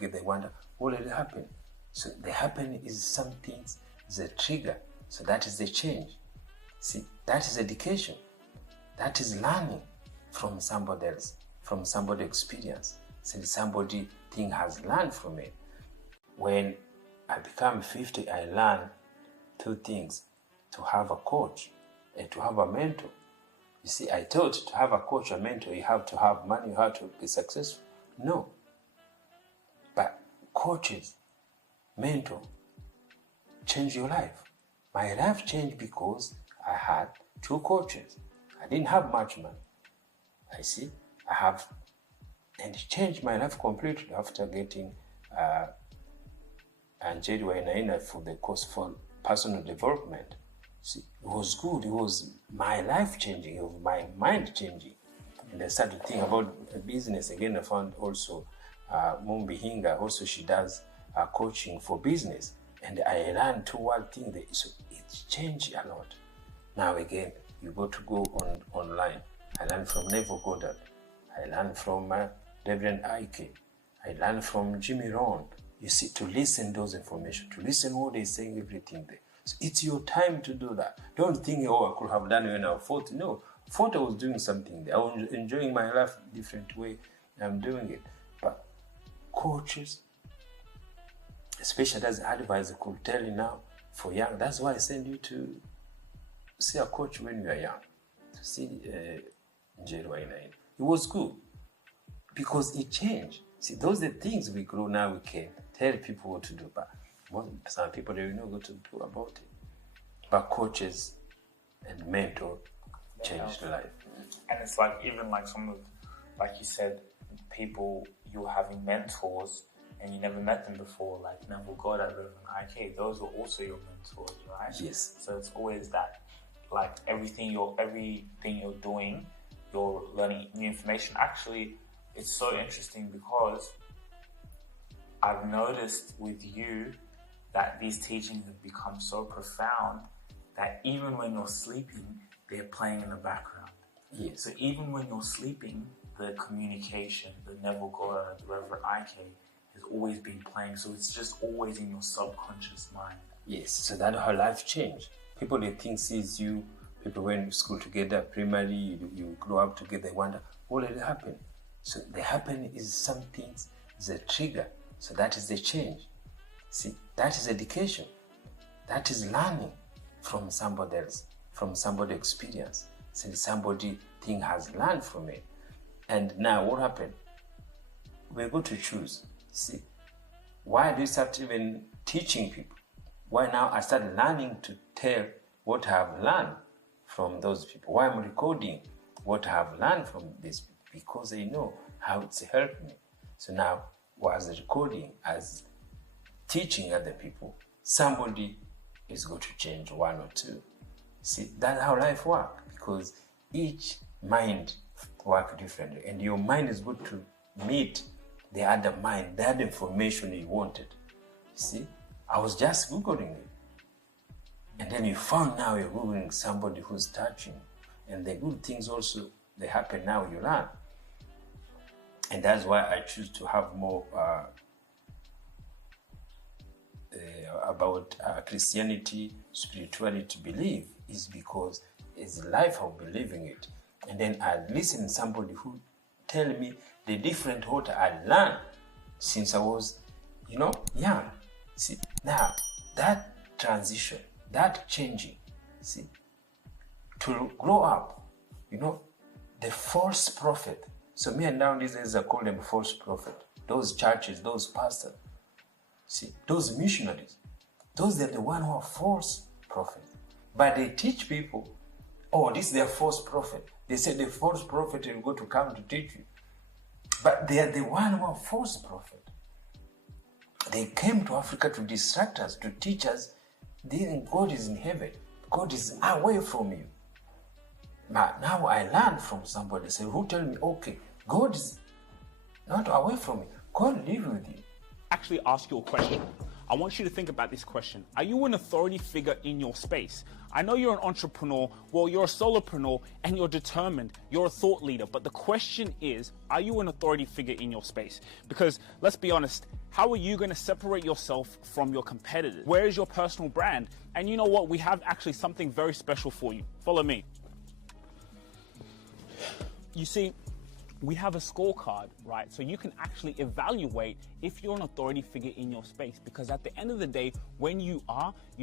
get, they wonder, what did happen? So the happen is some things, the trigger. So that is the change. See, that is education. That is learning from somebody else, from somebody experience. So somebody thing has learned from it. When I become 50, I learn two things: to have a coach and to have a mentor. You see, I thought to have a coach or mentor, you have to have money, you have to be successful. No. But coaches, mentor, change your life. My life changed because I had two coaches. I didn't have much money. And it changed my life completely after getting Angeli Wainaina for the course for personal development. See, it was good. It was my life changing. It was my mind changing. And I started to think about business again. I found also Mumbi Hinga, also she does coaching for business. And I learned toward things. So it changed a lot. Now again, you go online. I learned from Neville Goddard. I learned from Reverend Ike. I learned from Jimmy Rohn. You see, to listen those information, to listen what they're saying, everything there. So it's your time to do that. Don't think, I could have done it when I was 40. No, 40 I was doing something there. I was enjoying my life different way. I'm doing it. But coaches, especially as advisor, could tell you now, for young, that's why I send you to see a coach when you are young. To see Njeri. It was good because it changed. See, those are the things we grow now. We can tell people what to do, but some people they don't know what to do about it. But coaches and mentor changed life. And it's like even like some of, like you said, people you're having mentors and you never met them before, like Neville Goddard, Reverend IK. Those were also your mentors, right? Yes. So it's always that, like everything you're doing, you're learning new information. Actually, it's so interesting because I've noticed with you that these teachings have become so profound that even when you're sleeping, they're playing in the background. Yes. So even when you're sleeping, the communication, the Neville Goddard, the Reverend IK has always been playing. So it's just always in your subconscious mind. Yes. So that's how life changed. People they think sees you. People went to school together, primary, you grow up together, they wonder, what did happen? So the happen is some things, the trigger. So that is the change. See, that is education. That is learning from somebody else, from somebody experience. So somebody thing has learned from it. And now what happened? We're going to choose. See, why do you start even teaching people? Why now I start learning to tell what I have learned from those people? Why I'm recording what I have learned from these people? Because they know how it's helped me. So now, as recording, as teaching other people, somebody is going to change one or two. See, that's how life works, because each mind works differently, and your mind is going to meet the other mind, the other information you wanted. See, I was just Googling it. And then you found now you're Googling somebody who's touching. And the good things also, they happen now, you learn. And that's why I choose to have more about Christianity, spirituality to believe, is because it's life of believing it. And then I listen to somebody who tell me the different what I learned since I was, young. See, now that transition, that changing, see, to grow up, the false prophet. So me and now these days I call them false prophet. Those churches, those pastors, see, those missionaries, those are the one who are false prophets. But they teach people, this is their false prophet. They say the false prophet is going to come to teach you. But they are the one who are false prophet. They came to Africa to distract us, to teach us, God is in heaven. God is away from you. But now I learned from somebody who tell me, okay, God is not away from me. God lives with you. Actually ask you a question. I want you to think about this question. Are you an authority figure in your space? I know you're an entrepreneur, you're a solopreneur, and you're determined, you're a thought leader. But the question is, are you an authority figure in your space? Because let's be honest, How are you going to separate yourself from your competitors? Where is your personal brand? And you know what? We have actually something very special for you. Follow me. You see, we have a scorecard, right? So you can actually evaluate if you're an authority figure in your space, because at the end of the day, when you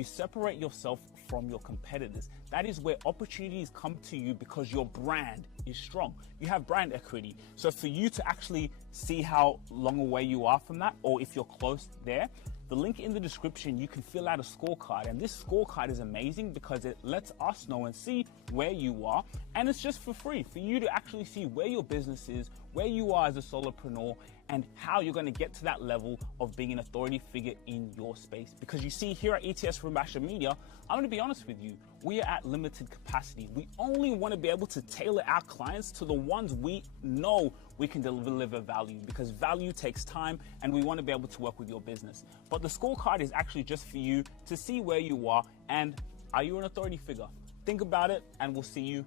separate yourself from your competitors. That is where opportunities come to you because your brand is strong. You have brand equity. So for you to actually see how long away you are from that, or if you're close there, the link in the description, you can fill out a scorecard. And this scorecard is amazing because it lets us know and see where you are. And it's just for free for you to actually see where your business is, where you are as a solopreneur, and how you're going to get to that level of being an authority figure in your space. Because you see, here at ETS Rubasha Media, I'm going to be honest with you, we are at limited capacity. We only want to be able to tailor our clients to the ones we know we can deliver value, because value takes time and we want to be able to work with your business. But the scorecard is actually just for you to see where you are and are you an authority figure? Think about it and we'll see you.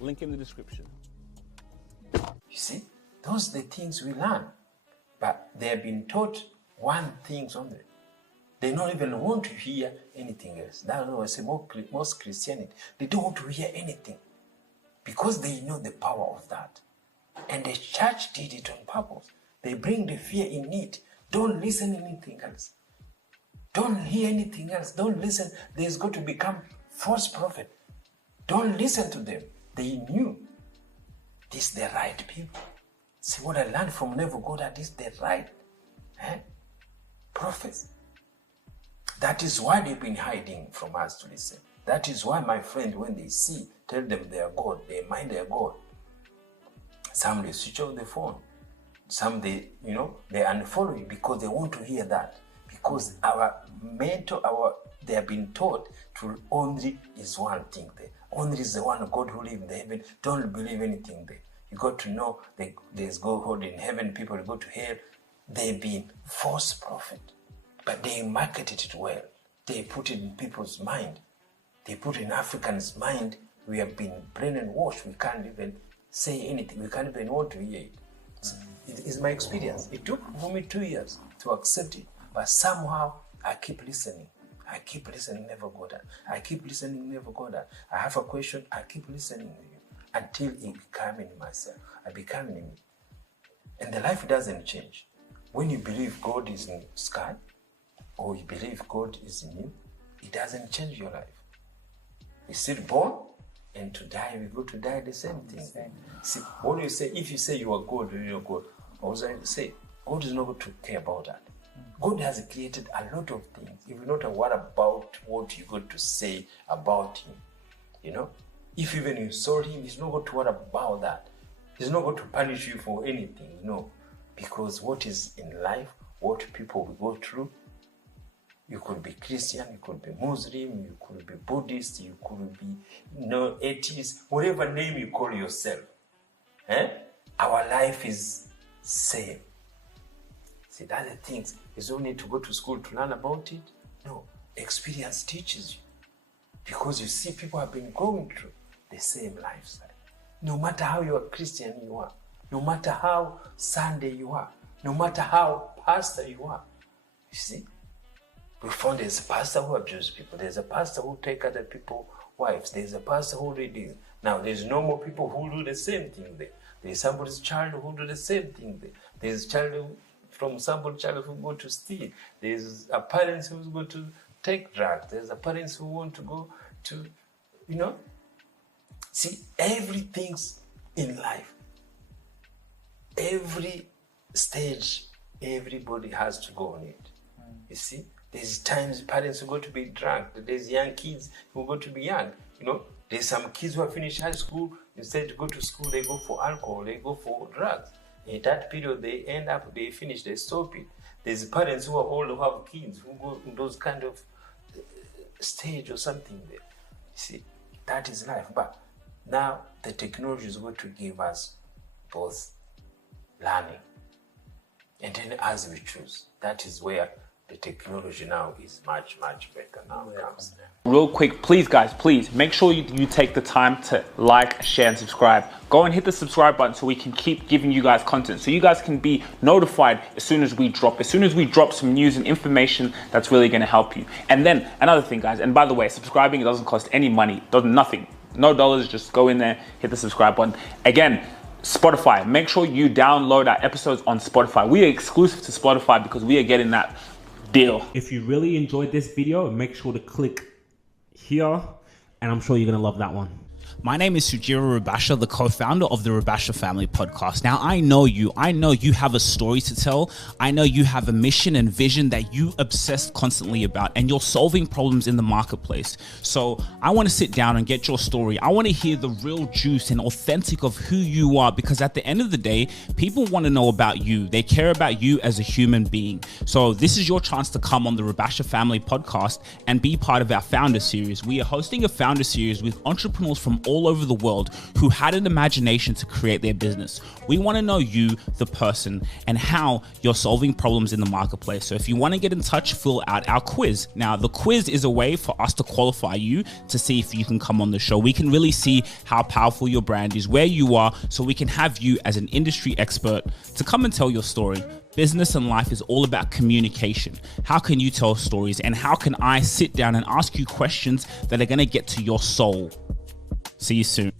Link in the description. You see, those are the things we learn. But they have been taught one thing only. They don't even want to hear anything else. That's why I say most Christianity, they don't want to hear anything because they know the power of that. And the church did it on purpose. They bring the fear in it. Don't listen to anything else. Don't hear anything else. Don't listen. There's got to become false prophet. Don't listen to them. They knew this is the right people. See what I learned from Never God, that is the right prophets. That is why they've been hiding from us to listen. That is why, my friend, when they see, tell them they are God, they mind their God. Some they switch off the phone. Some they unfollow you because they want to hear that. Because they have been taught to only is one thing there. Only is the one God who lives in the heaven. Don't believe anything there. You got to know there's God in heaven, people go to hell. They've been false prophet, but they marketed it well. They put it in people's mind. They put in Africans' mind. We have been brainwashed. We can't even say anything. We can't even want to hear it. It is my experience. It took for me 2 years to accept it, but somehow I keep listening. I keep listening, never go down. I keep listening, never go down. I have a question, I keep listening to you until it become in myself. I become in me. And the life doesn't change. When you believe God is in the sky, or you believe God is in you, it doesn't change your life. You're still born, and to die, we go to die the same thing. See, what do you say? If you say you are God, you're God. I was going to say, God is not going to care about that. God has created a lot of things. If you're not aware about what you're going to say about Him, if even you insult Him, He's not going to worry about that. He's not going to punish you for anything, because what is in life, what people will go through, you could be Christian, you could be Muslim, you could be Buddhist, you could be atheist, whatever name you call yourself. Our life is same. See, that's the things. You don't need to go to school to learn about it. No, experience teaches you. Because you see, people have been going through the same lifestyle. No matter how you are Christian you are, no matter how Sunday you are, no matter how pastor you are. You see, we found there's a pastor who abuses people. There's a pastor who take other people's wives. There's a pastor who reads. Now, there's no more people who do the same thing there. There's somebody's child who do the same thing there. There's a child from somebody's child who go to steal. There's a parents who's going to take drugs. There's a parents who want to go to, See, everything's in life. Every stage, everybody has to go on it. You see, there's times parents who go to be drunk. There's young kids who go to be young. There's some kids who have finished high school. Instead to go to school, they go for alcohol. They go for drugs. In that period, they end up, they finish, they stop it. There's parents who are old who have kids who go in those kind of stage or something there. You see, that is life. But now the technology is going to give us both learning and then as we choose. That is where the technology now is much, much better now. Comes. Real quick, please guys, please make sure you take the time to like, share and subscribe. Go and hit the subscribe button so we can keep giving you guys content, so you guys can be notified as soon as we drop some news and information that's really going to help you. And then another thing, guys, and by the way, subscribing, it doesn't cost any money, nothing, no dollars. Just go in there, hit the subscribe button. Again, Spotify, make sure you download our episodes on Spotify. We are exclusive to Spotify because we are getting that deal. If you really enjoyed this video, make sure to click here, and I'm sure you're gonna love that one. My name is Sugira Rubasha, the co-founder of the Rubasha Family Podcast. Now, I know you have a story to tell. I know you have a mission and vision that you obsess constantly about, and you're solving problems in the marketplace. So I want to sit down and get your story. I want to hear the real juice and authentic of who you are, because at the end of the day, people want to know about you. They care about you as a human being. So this is your chance to come on the Rubasha Family Podcast and be part of our founder series. We are hosting a founder series with entrepreneurs from all over the world who had an imagination to create their business. We want to know you, the person, and how you're solving problems in the marketplace. So if you want to get in touch, fill out our quiz. Now, the quiz is a way for us to qualify you to see if you can come on the show. We can really see how powerful your brand is, where you are, so we can have you as an industry expert to come and tell your story. Business and life is all about communication. How can you tell stories, and how can I sit down and ask you questions that are going to get to your soul? See you soon.